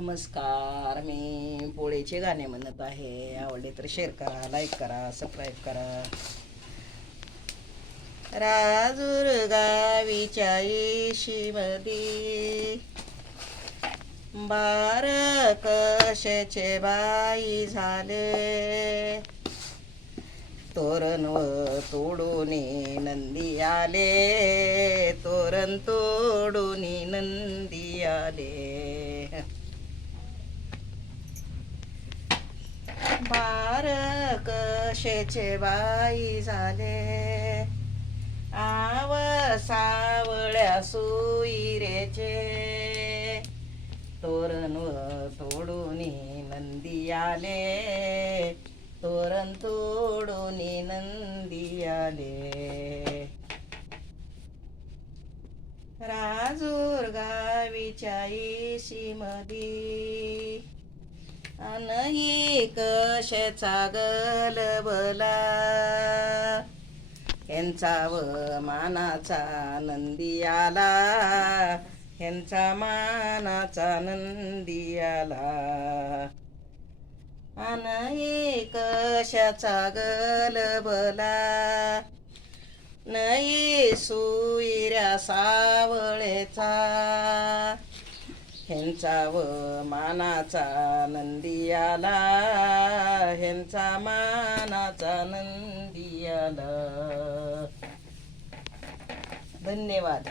नमस्कार मी पोळेचे गाणे म्हणत आहे. आवडले तर शेअर करा लाईक करा सबस्क्राईब करा. राजूर गावीच्या येशीमधी बार कशाचे बाई झाले? तोरण व तोडून नंदी आले. तोरण तोडून नंदी आले. पार कशेचे बाई झाले? आव सावळ्या सुईरेचे तोरण व तोडून नंदी आले. तोरण तोडून नंदी आले. राजूर गावीच्या ईशी मधी अनही कशाचा गलबला यांचा व मानाचा नंदी आला. ह्यांचा मानाचा नंदी आला. अनही कशाचा गलबला नाही सुईऱ्या सावळेचा. व मानाचा नंदी आला ह्यांचा मानाचा नंदी आला. धन्यवाद.